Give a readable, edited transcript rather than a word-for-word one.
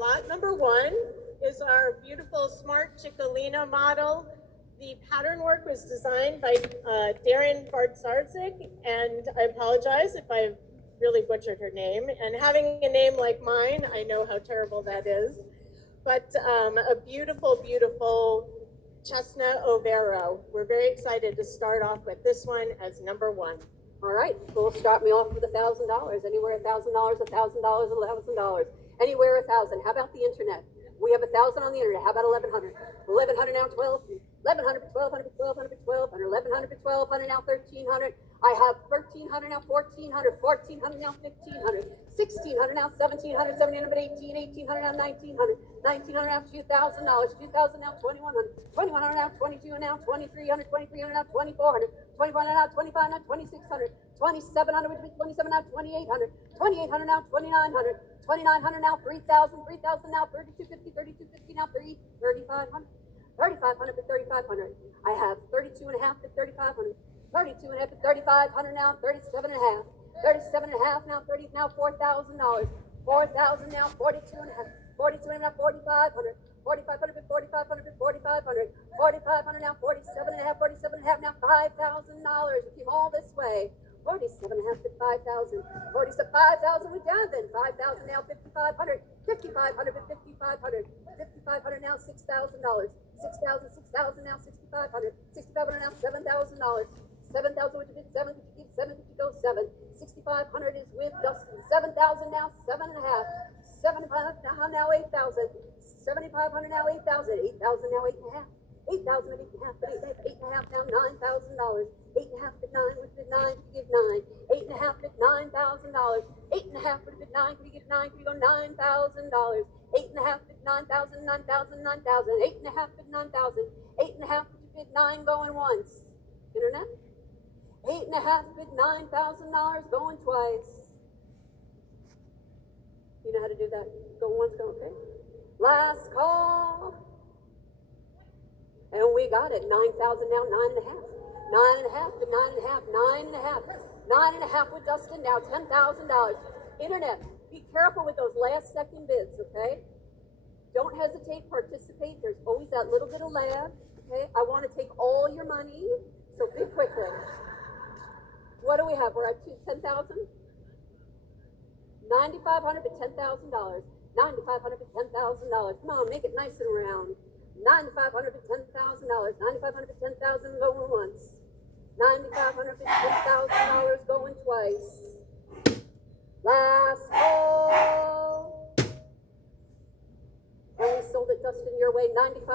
lot number one is our beautiful Smart Chicolina model. The pattern work was designed by Darren Bartzarzik, and I apologize if I've really butchered her name. And having a name like mine, I know how terrible that is. But a beautiful, beautiful chestnut overo. We're very excited to start off with this one as number one. All right, so start me off with $1,000. Anywhere $1,000, $1,000, $1,000. Anywhere 1,000. How about the internet? We have 1,000 on the internet. How about 1,100? 1,100 now, 12. 1,100 for 1,200 for 1,200 for 1,200. 1,100 for 1,200 now, 1,300. I have 1,300 now, 1,400. 1,400 now, 1,500. 1,600 now, 1,700. 1,700 but 18. 1,800 now, 1,900. 1,900 now, $2,000. 2,000 now, 2,100. 2,100 now, 2,200 now, 2,300. 2,300 now, 2,400. 2,400 now, 2,500 now, 2,600. 2,700, which means 27 now, 2,800. 2,800 now, 2,900. 2,900 now, 3,000. 3,000 now, 3,250. 3,250 now, 3,500. 3,500 to 3,500. I have 32 and a half to 3,500. 32 and a half to 3,500 now. 37 and a half. 37 and a half now. 30 now. $4,000. 4,000 now. 42 and a half. 42 and a half. 4,500. 4,500 to 4,500 to 4,500. 4,500 now. 47 and a half. 47 and a half now. $5,000. We came all this way. 47 and a half to 5,000. 47, 5,000 we down then. 5,000 now. 5,500. 5,500 to 5,500. 5,500 now. $6,000. 6,000, 6,000 now, 6,500. 6,500 now, $7,000. 7,000 which is 7, 50, 7, 50 goes 7. 6,500 is with Dustin. 7,000 now, 7 and a half. 7,500 now, 8,000. 7,500 now, 8,000. 8,000 now, 8 and a half. 8,000 and 8 and a half, but 8 and a half now, $9,000. 8 and a half at 9, which is 9, could you give 9? 8 and a half at $9,000. 8 and a half, but if it's 9, could you give 9? Could you go $9,000? 8 and a half at 9,000, 9,000, 9,000. 8 and a half at 9,000. 8 and a half at 9 going once. Internet? 8 and a half at $9,000 going twice. You know how to do that? Go once, go okay. Last call. And we got it. 9,000 now, 9 and a half. 9 and a half to 9 and a half. 9 and a half. 9 and a half with Dustin now. $10,000. Internet. Be careful with those last second bids, okay? Don't hesitate, participate. There's always that little bit of lag, okay? I want to take all your money, so bid quickly. What do we have? We're at 10,000? 9,500 to $10,000. 9,500 to $10,000. Come on, make it nice and round. 9,500 to $10,000. 9,500 to $10,000 going once. 9,500 to $10,000 going twice. Last call. Only sold it, Dustin, your way. 95